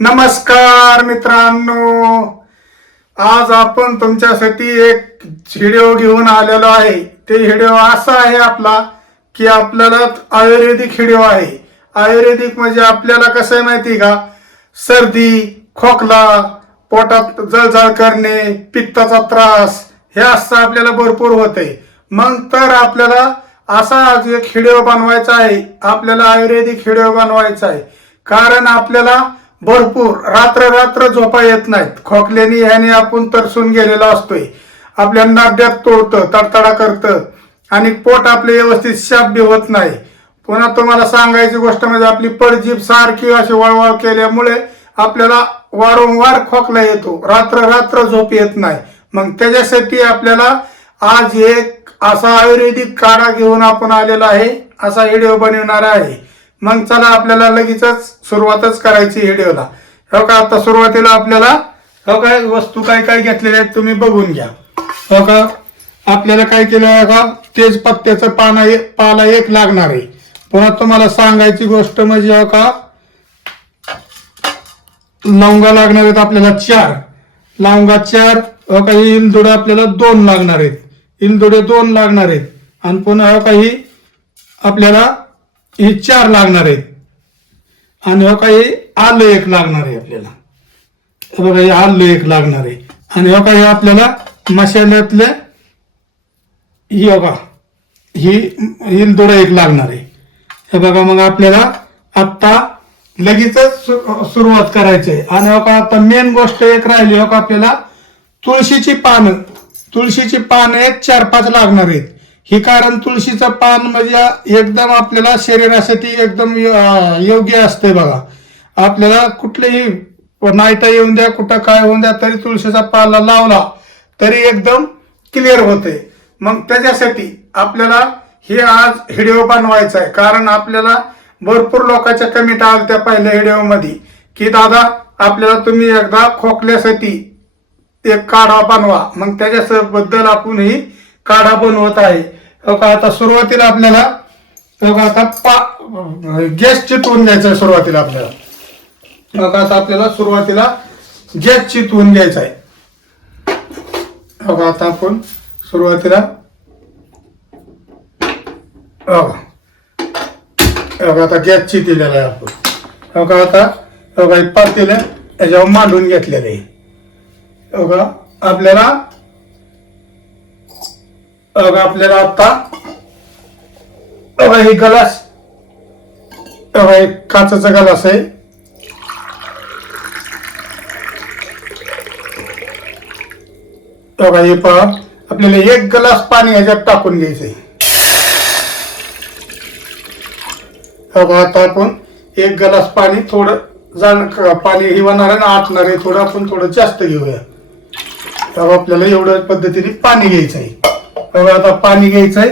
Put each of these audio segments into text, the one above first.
नमस्कार मित्रांनो, आज आपण तुमच्यासाठी एक व्हिडिओ घेऊन आलेलो आहे। ते व्हिडिओ असा आहे आपला की आपल्याला आयुर्वेदिक व्हिडिओ आहे। आयुर्वेदिक म्हणजे आपल्याला कसं आहे माहिती का, सर्दी, खोकला, पोटात जळजळ करणे, पित्ताचा त्रास हे असं आपल्याला भरपूर होते। मग तर आपल्याला असा आज एक व्हिडिओ बनवायचा आहे। आपल्याला आयुर्वेदिक व्हिडिओ बनवायचा आहे कारण आपल्याला भरपूर रात्र झोपा येत नाहीत। खोकल्याने ह्याने आपण तरसून गेलेला असतोय, आपल्या नाड्यात तोडतं, तडतडा करतं आणि पोट आपले व्यवस्थित साफ बी होत नाही। पुन्हा तुम्हाला सांगायची गोष्ट म्हणजे आपली पडजीभ सारखी अशी वळवळ केल्यामुळे आपल्याला वारंवार खोकला येतो, रात्र झोप येत नाही। मग त्याच्यासाठी आपल्याला आज एक असा आयुर्वेदिक काढा घेऊन आपण आलेला आहे, असा व्हिडिओ बनवणार आहे। मग चला आपल्याला लगेचच सुरुवातच करायची व्हिडिओला। हो का, आता सुरुवातीला आपल्याला हो काय वस्तू काय घेतलेल्या आहेत तुम्ही बघून घ्या। हो का, आपल्याला काय केलं आहे का, तेजपत्त्याचं पाला एक लागणार आहे। पुन्हा तुम्हाला सांगायची गोष्ट म्हणजे हो का, लवंगा लागणार आहेत आपल्याला 4 लवंगा 4। हो का, इलदुडे आपल्याला 2 लागणार आहेत, इलदुडे 2 लागणार आहेत। आणि पुन्हा हो काही आपल्याला हे 4 लागणार आहेत। आणि हो काही आलं 1 लागणार आहे आपल्याला, बघा हे आलं 1 लागणार आहे। आणि हो काही आपल्याला मसाल्यातले ही बघा ही इलदुडा 1 लागणार आहे। हे बघा, मग आपल्याला आता लगेचच सुरुवात करायची आहे। आणि हो का, आता मेन गोष्ट एक राहिली, हो का आपल्याला तुळशीची पानं एक 4-5 लागणार आहेत। हे कारण तुळशीचं पान म्हणजे एकदम आपल्याला शरीरासाठी एकदम योग्य असते। बघा, आपल्याला कुठलेही नाईटा येऊन द्या, कुठं काय होऊन द्या, तरी तुळशीचा पाला लावला तरी एकदम क्लिअर होते। मग त्याच्यासाठी आपल्याला हे आज व्हिडिओ बनवायचा आहे कारण आपल्याला भरपूर लोकांच्या कमेंट आल्या पहिल्या व्हिडिओ मध्ये की दादा आपल्याला तुम्ही एकदा खोकल्यासाठी एक काढा बनवा। मग त्याच्याबद्दल आपण ही काढा बनवत आहे। हो का, आता सुरुवातीला आपल्याला हो का आता गॅस चिटवून घ्यायचा। सुरुवातीला आपल्याला हो का, आता आपल्याला सुरुवातीला गॅस चिटवून घ्यायचा आहे। हो का, आता आपण सुरुवातीला हो का आता गॅस चिटलेला आहे आपण। हो का, आता हो का पातेलं याच्यावर मांडून घेतलेलं आहे। हो का, आपल्याला आता हे ग्लास काचेचा ग्लास आहे। हे पहा, आपल्याला 1 ग्लास पाणी ह्याच्यात टाकून घ्यायचंय। आता आपण 1 ग्लास पाणी, थोडं जाण पाणी हे होणार आहे ना, आटणार आहे थोडं, आपण थोडं जास्त घेऊया। आपल्याला एवढ्या पद्धतीने पाणी घ्यायचं आहे। आता पाणी घ्यायचं आहे।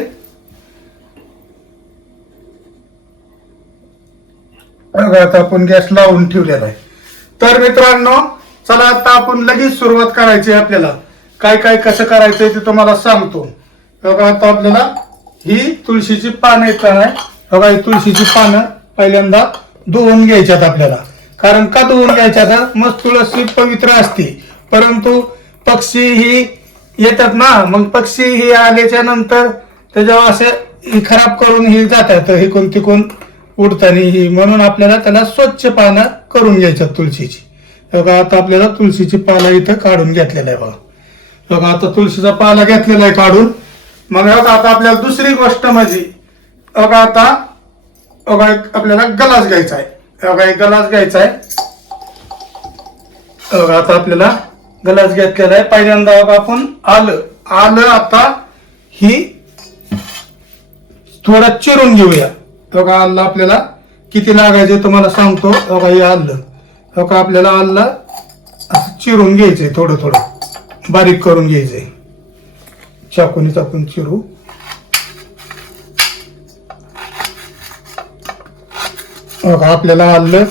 आता आपण गॅस लावून ठेवलेला आहे। तर मित्रांनो चला आता आपण लगेच सुरुवात करायची आहे। आपल्याला काय कसं करायचंय ते तुम्हाला सांगतो। आता आपल्याला ही तुळशीची पानं येत आहे। बघा, ही तुळशीची पानं पहिल्यांदा धुवून घ्यायच्यात आपल्याला। कारण का धुवून घ्यायच्यात, मस्त तुळशी पवित्र असते, परंतु पक्षी ही येतात ना, मग पक्षी ही आल्याच्या नंतर त्याच्यावर असे खराब करून ही जातात, हे कोणती कोण उडताना ही, म्हणून आपल्याला त्याला स्वच्छ पानं करून घ्यायच्यात तुळशीची। बघा, आता आपल्याला तुळशीची पाला इथं काढून घेतलेला आहे। बघा, आता तुळशीचा पाला घेतलेला आहे काढून। मग आता आपल्याला दुसरी गोष्ट म्हणजे बघा, आता आपल्याला ग्लास घ्यायचा आहे। बघा, एक ग्लास घ्यायचा आहे। बघा, आता आपल्याला ग्लास घेतलेला आहे। पहिल्यांदा आपण आलं आता ही थोडं चिरून घेऊया। बघा, आलं आपल्याला किती लागायचे तुम्हाला सांगतो। बघा, हे आलं हो का, आपल्याला आलं चिरून घ्यायचंय, थोडं बारीक करून घ्यायचंय, चाकूने चाकून चिरू। बघा, आपल्याला आलं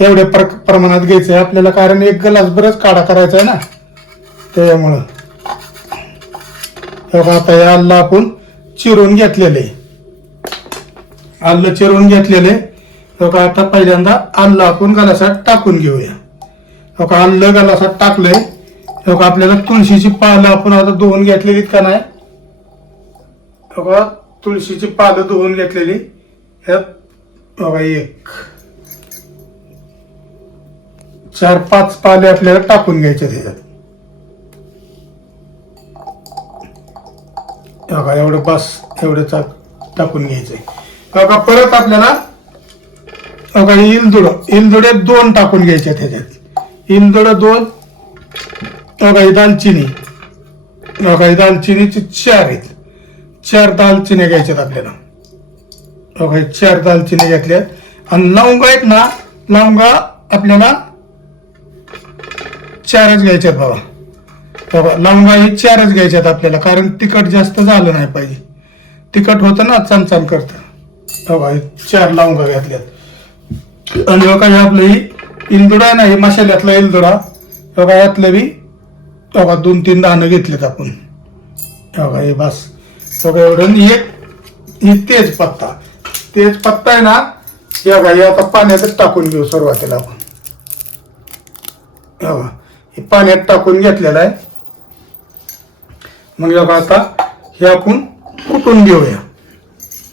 एवढ्या प्रमाणात घ्यायचंय आपल्याला, कारण 1 ग्लास बरंच काढा करायचा आहे ना, त्यामुळं। बघा, आता हे आलं आपण चिरून घेतलेले, आलं चिरून घेतलेले। बघा, आता पहिल्यांदा आलं आपण ग्लासात टाकून घेऊया। हो का आलं गलासात टाकलंय. हो का आपल्याला तुळशीची पानं आपण आता धुवून घेतलेली का नाही. हो का तुळशीची पानं धुवून घेतलेली ह्यात हो का 1 4-5 पाले आपल्याला टाकून घ्यायचे त्याच्यात. हो का एवढं बस एवढं टाकून घ्यायचंय. हो का परत आपल्याला हो का इलदुडे 2 टाकून घ्यायचे त्याच्यात. इलदुडे 2. हो का दालचिनी. हो का दालचिनीची 4 आहेत. 4 दालचिनी घ्यायच्यात आपल्याला. हो का 4 दालचिनी घेतल्या. आणि लवंगा आहेत ना, लवंगा आपल्याला 4च घ्यायच्यात बाबा. हो का लवंगा ही 4च घ्यायच्यात आपल्याला, कारण तिखट जास्त झालं नाही पाहिजे. तिखट होतं ना चमचम करतं. हो का 4 लवंगा घेतल्यात. आणि हो का आपलं ही इलदुडा नाही मसाल्यातला इलदुडा. हो का यातलं बी हो का 2-3 दाणं घेतलेत आपण. हो का हे बस. हो का एवढं. ही तेजपत्ता आहे ना. हे बघा हे आता पाण्यातच टाकून घेऊ सुरुवातीला आपण. हो का हे पाण्यात टाकून घेतलेलं आहे. मग बघा आता हे आपण कुटून घेऊया.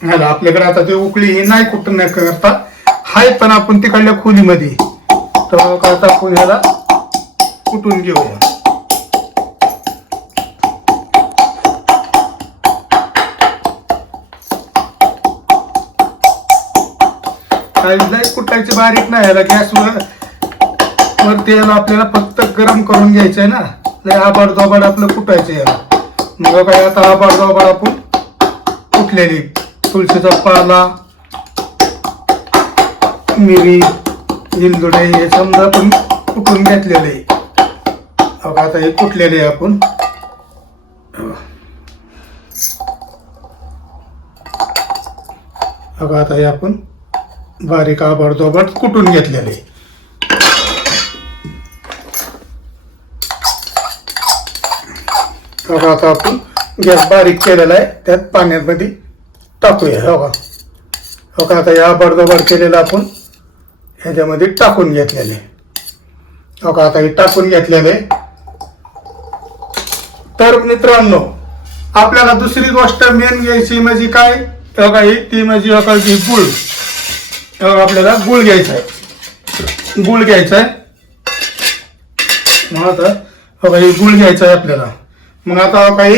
मला आपल्याकडे आता ते उकळी ही नाही कुठून नाही करता हाय, पण आपण तिकडल्या खोलीमध्ये. तर आता आपण ह्याला कुटून घेऊया. काही कुटायची बारीक नाही. ह्याला गॅसवर तेल आपल्याला फक्त गरम करून घ्यायचं आहे ना. लय आबाड आपलं कुटायचं याला. मग काय आता आबाड आपण कुटलेली तुळशीचा पाला, मिरी, इलदुडे हे समजा आपण कुटून घेतलेले. आता हे कुटलेले आपण. आता हे आपण बारीक आबाड कुटून घेतलेले. आता आपण गॅस बारीक केलेला आहे, त्यात पाण्यामध्ये टाकूया. हो का आता हे आबाड केलेलं आपण ह्याच्यामध्ये टाकून घेतलेले. हो का आता हे टाकून घेतलेले. तर मित्रांनो आपल्याला दुसरी गोष्ट मेन घ्यायची म्हणजे काय. हो का ही ती म्हणजे हो का गुळ. आपल्याला गुळ घ्यायचा आहे. गुळ घ्यायचा आहे. मग आता हो का गुळ घ्यायचा आहे आपल्याला. मग आता हो काही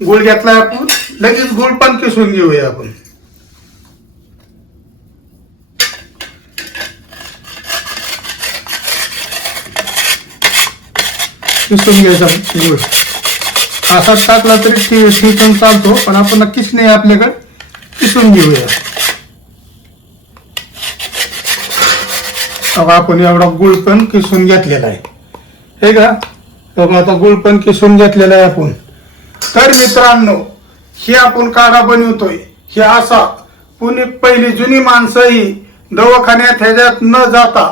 गुळ घेतलाय आपण, लगेच गुळ पण किसून घेऊया आपण. किसून घ्यायचा गुळ. असाच टाकला तरी ठीक चालतो, पण आपण किसणे आपल्याकडे किसून घेऊया. आपण एवढा गुळ पण किसून घेतलेला आहे. हे का आता गुळ पण किसून घेतलेला आहे आपण. तर मित्रांनो हे आपण काढा बनवतोय. हे असा पहिली जुनी माणसं ही दवाखान्यात ह्याच्यात न जाता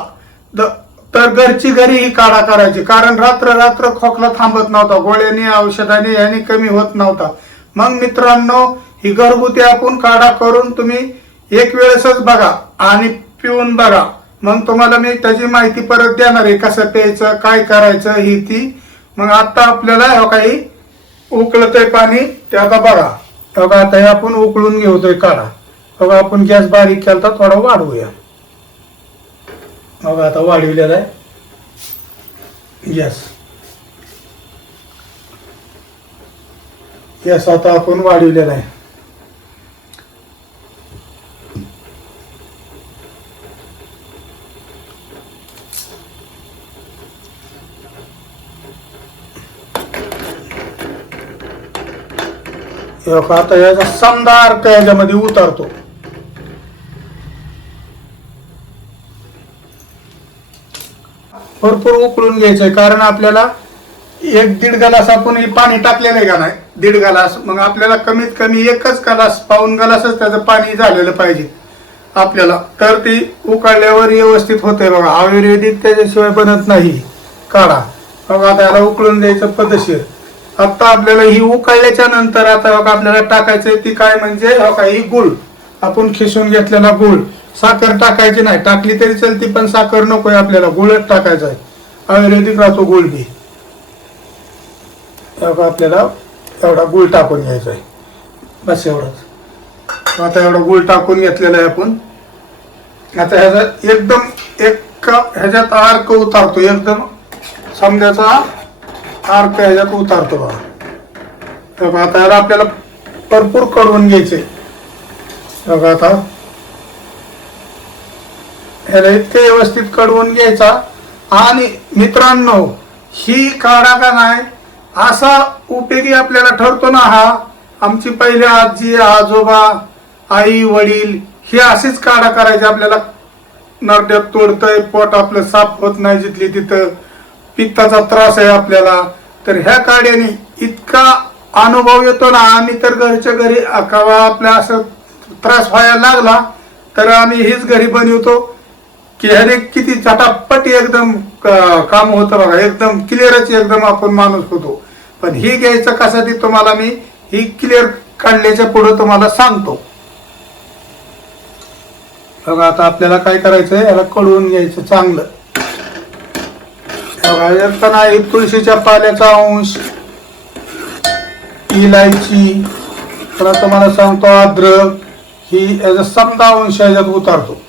तर घरची घरी ही काढा करायची, कारण रात्र खोकला थांबत नव्हता. गोळ्याने औषधाने याने कमी होत नव्हता. मग मित्रांनो ही घरगुती आपण काढा करून तुम्ही एक वेळेसच बघा आणि पिऊन बघा. मग तुम्हाला मी त्याची माहिती परत देणार आहे, कसं प्यायचं काय करायचं ही ती. मग आता आपल्याला काही उकळतंय पाणी ते आता बघा. आता हे आपण उकळून घेतोय काढा. बघा आपण गॅस बारीक केला तर थोडा वाढवूया. बघा आता वाढविलेला आहे गॅस आता आपण वाढविलेला आहे. आता याचा समजा अर्क याच्यामध्ये उतरतो. भरपूर उकळून घ्यायचंय, कारण आपल्याला 1-1.5 ग्लास आपण पाणी टाकलेलं आहे का नाही, 1.5 ग्लास. मग आपल्याला कमीत कमी 1 ग्लास पाऊण ग्लासच त्याचं पाणी झालेलं पाहिजे आपल्याला. तर ती उकळल्यावर व्यवस्थित होतंय. बघा आयुर्वेदिक त्याच्याशिवाय बनत नाही काढा. बघा आता याला उकळून द्यायचं पद्धतशीर. आता आपल्याला ही उकळल्याच्या नंतर आता आपल्याला टाकायचंय ती काय म्हणजे ही गुळ. आपण खिसून घेतलेला गुळ. साखर टाकायची नाही, टाकली तरी चलती पण साखर नकोय आपल्याला, गुळच टाकायचा आहे. आयुर्वेदिक राहतो गुळ बी. आपल्याला एवढा गुळ टाकून घ्यायचा आहे, बस एवढंच. आता एवढा गुळ टाकून घेतलेला आहे आपण. आता ह्याचा एकदम ह्याच्यात अर्क उतारतो, एकदम समजाचा अर्क ह्याच्यात उतारतो बघा. आता ह्याला आपल्याला भरपूर कडवून घ्यायचे बघा. आता ह्याला इतके व्यवस्थित कडवून घ्यायचा. आणि मित्रांनो, ही काढा का नाही असा उपयोगी आपल्याला ठरतो ना हा. आमची पहिले आजी आजोबा आई वडील हे असेच काढा करायचे. आपल्याला नरड्यात तोडतंय, पोट आपलं साफ होत नाही जिथली तिथं, पित्ताचा त्रास आहे आपल्याला, तर ह्या काड्याने इतका अनुभव येतो ना. आम्ही तर घरच्या घरी कवा आपल्या असं त्रास व्हायला लागला तर आम्ही हीच घरी बनवतो की ह्याने किती झटापट एकदम काम होतं बघा. एकदम क्लिअरच एकदम आपण माणूस होतो. पण ही घ्यायचं कसं ते तुम्हाला मी ही क्लिअर काढल्याच्या पुढे तुम्हाला सांगतो बघा. आता आपल्याला काय करायचंय, याला कळवून घ्यायचं चांगलं बघा. नाही तुळशीच्या पाल्याचा अंश, इलायची, तर तुम्हाला सांगतो अद्रक, ही याचा समजा अंश याच्यात उतारतो.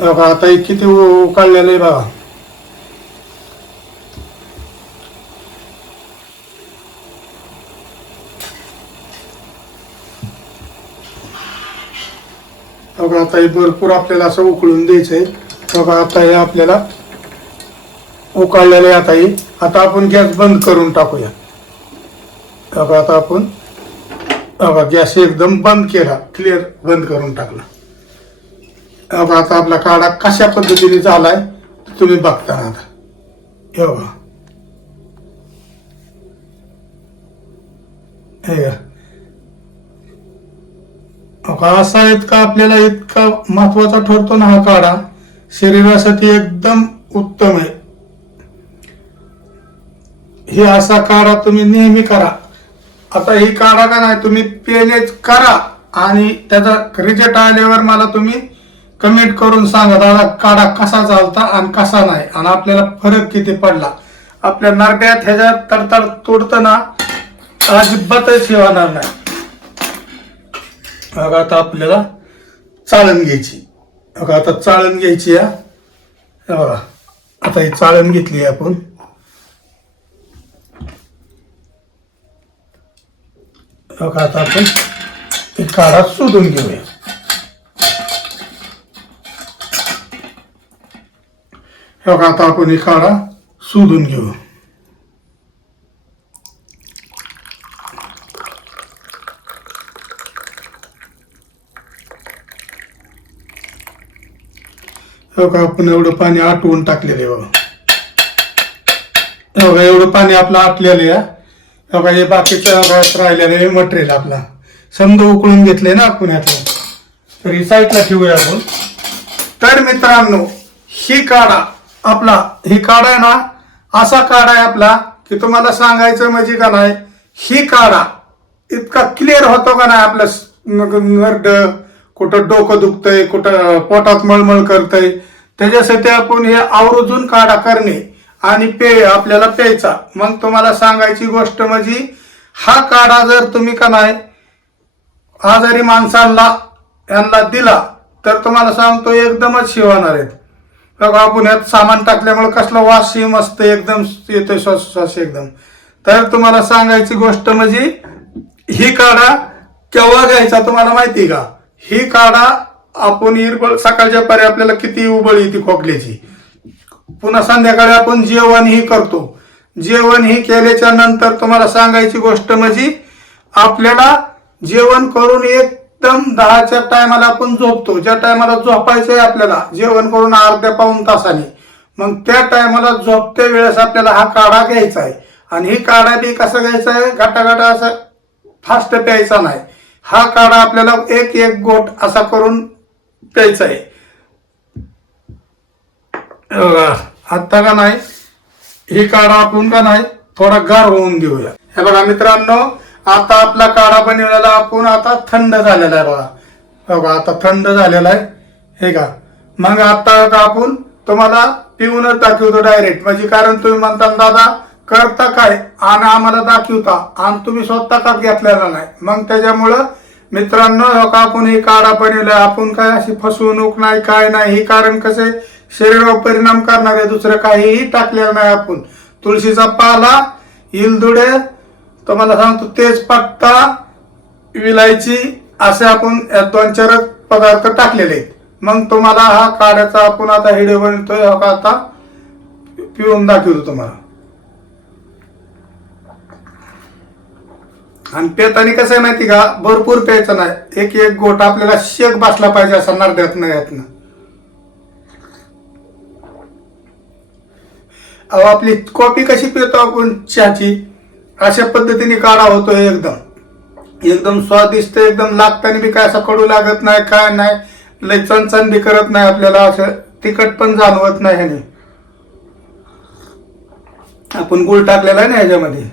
बघा आता किती उकाळलेलं आहे बघा. बघा आता हे भरपूर आपल्याला असं उकळून द्यायचंय बघा. आता हे आपल्याला उकाळलेलं आहे. आता हे आता आपण गॅस बंद करून टाकूया बघा. आता आपण बघा गॅस एकदम बंद केला, क्लिअर बंद करून टाकला बघा. आता आपला काढा कशा पद्धतीने झालाय तुम्ही बघता आता हे बघा. असा इतका आपल्याला इतका महत्वाचा ठरतो ना हा काढा, शरीरासाठी एकदम उत्तम आहे. हे असा काढा तुम्ही नेहमी करा. आता ही काढा का नाही तुम्ही पेनेच करा आणि त्याचा रिझल्ट आल्यावर मला तुम्ही कमेंट करून सांगा दादा काढा कसा चालता आणि कसा नाही, आणि आपल्याला फरक किती पडला. आपल्या नरड्यात ह्याच्यात तडतड तोडतं ना, अजिबातच हे होणार नाही. बघा आता आपल्याला चाळण घ्यायची बघा. आता चाळण घ्यायची या बघा. आता ही चाळण घेतली आपण. बघा आता आपण हे काढा शोधून घेऊया. बघा आता आपण हे काढा शोधून घेऊ. बघा आपण एवढं पाणी आटवून टाकलेलं आहे बघा. बघा एवढं पाणी आपलं आटलेलं आहे. बघा हे बाकीचं राहिलेलं मटेरियल आपला समजा उकळून घेतलंय ना आपण यातलं, तर ही साईडला ठेवूया आपण. तर मित्रांनो, ही काढा आपला, ही काढा आहे ना असा काढा आहे आपला की तुम्हाला सांगायचं म्हणजे का नाही, ही काढा इतका क्लिअर होतो का नाही. आपलं नरड कुठं डोकं दुखतंय, कुठं पोटात मळमळ करतंय, त्याच्यासाठी आपण हे आवर्जून काढा करणे आणि आपल्याला प्यायचा. मग तुम्हाला सांगायची गोष्ट म्हणजे हा काढा जर तुम्ही का नाही आजारी माणसांना यांना दिला तर तुम्हाला सांगतो एकदमच शिवणार आहेत बघा. आपण यात सामान टाकल्यामुळे कसला वास मस्त एकदम येतोय, श्वास एकदम. तर तुम्हाला सांगायची गोष्ट म्हणजे ही काढा केव्हा घ्यायचा तुम्हाला माहिती का. ही काढा आपण इरबळ सकाळच्या पारी आपल्याला किती उबळ येते खोकल्याची, पुन्हा संध्याकाळी आपण जेवण ही करतो. जेवण ही केल्याच्या नंतर तुम्हाला सांगायची गोष्ट म्हणजे आपल्याला जेवण करून एकदम 10च्या टायमाला आपण झोपतो. ज्या टायमाला झोपायचंय आपल्याला जेवण करून अर्ध्या पाऊण तासाने, मग त्या टायमाला झोपत्या वेळेस आपल्याला हा काढा घ्यायचा आहे. आणि ही काढा बी कसा घ्यायचा आहे, घाटा असं फास्ट प्यायचा नाही. हा काढा आपल्याला एक एक गोट असा करून प्यायचा आहे. आता का नाही ही काढा आपण का नाही थोडा गार होऊन घेऊया. हे बघा मित्रांनो, आता आपला काढा बनवलेला आपण आता थंड झालेला आहे बघा. हो का, आता थंड झालेला आहे हे का. मग आता का आपण तुम्हाला पिऊनच दाखवतो डायरेक्ट, म्हणजे कारण तुम्ही म्हणता दादा करता काय आणि आम्हाला दाखवता आणि तुम्ही स्वतः का घेतलेला नाही. मग त्याच्यामुळं मित्रांनो हो का आपण हे काढा बनवला, आपण काय अशी फसवणूक नाही काय नाही. हे कारण कसं शरीरावर परिणाम करणार आहे, दुसरं काहीही टाकलेलं नाही. आपण तुळशीचा पाला, इलदुडे, तुम्हाला सांगतो तेजपत्ता, विलायची असे आपण 2-4 पदार्थ टाकलेले आहेत. मग तुम्हाला हा काढ्याचा आपण आता व्हिडिओ बनवतोय हो का, आता पिऊन दाखवतो तुम्हाला. आणि पेतानी कसं आहे माहिती का, भरपूर प्यायचं नाही, एक एक गोट आपल्याला शेक बसला पाहिजे असा नरड्यातनं यातनं. अहो आपली कॉफी कशी पितो आपण चहाची, अशा पद्धतीने काढा होतो. एकदम एकदम स्वादिष्ट, एकदम लागताना बी काय असं कडू लागत नाही काय नाही, लय चणचण बी करत नाही आपल्याला, असं तिखट पण जाणवत नाही. ह्याने आपण गुळ टाकलेला आहे ना ह्याच्यामध्ये.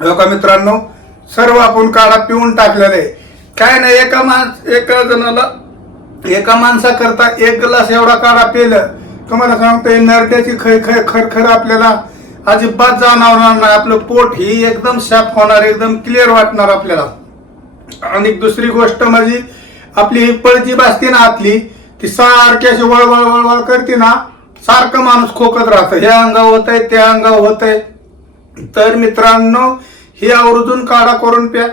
हो का मित्रांनो, सर्व आपण काढा पिऊन टाकलेले. काय नाही, एका जणाला एका माणसा करता 1 ग्लास एवढा काढा पिलं, तुम्हाला सांगतोय नरड्याची खरखर आपल्याला अजिबात जाणवणार नाही. आपलं पोट ही एकदम साफ होणार, एकदम क्लिअर वाटणार आपल्याला. आणि दुसरी गोष्ट म्हणजे आपली ही पळजी असते ना आतली, ती सारखी अशी वळवळ वळवळ करते ना, सारखं माणूस खोकत राहतं, हे अंगावर होत आहे ते अंगावर होत आहे. तर मित्रांनो हे आवर्जून काढा करून प्या.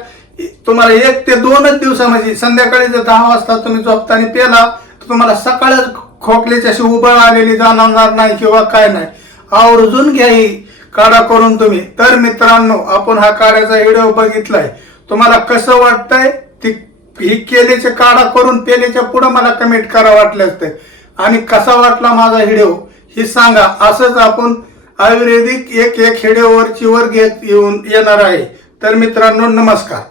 तुम्हाला 1 ते 2च दिवसामध्ये, संध्याकाळी जर 10 वाजता तुम्ही झोपताना प्याला तर तुम्हाला सकाळच खोकल्याची अशी उबळ आलेली जाणवणार नाही किंवा काय नाही. आवर्जून घ्या ही काढा करून तुम्ही. तर मित्रांनो आपण हा काढ्याचा व्हिडिओ बघितलाय, तुम्हाला कसं वाटतंय ती ही केल्याचे काढा करून पेल्याच्या पुढे मला कमेंट करा वाटलं असतं. आणि कसा वाटला माझा व्हिडिओ हे सांगा. असंच आपण आयुर्वेदिक एक व्हिडिओ वरची वर घेत येणार आहे. तर मित्रांनो नमस्कार.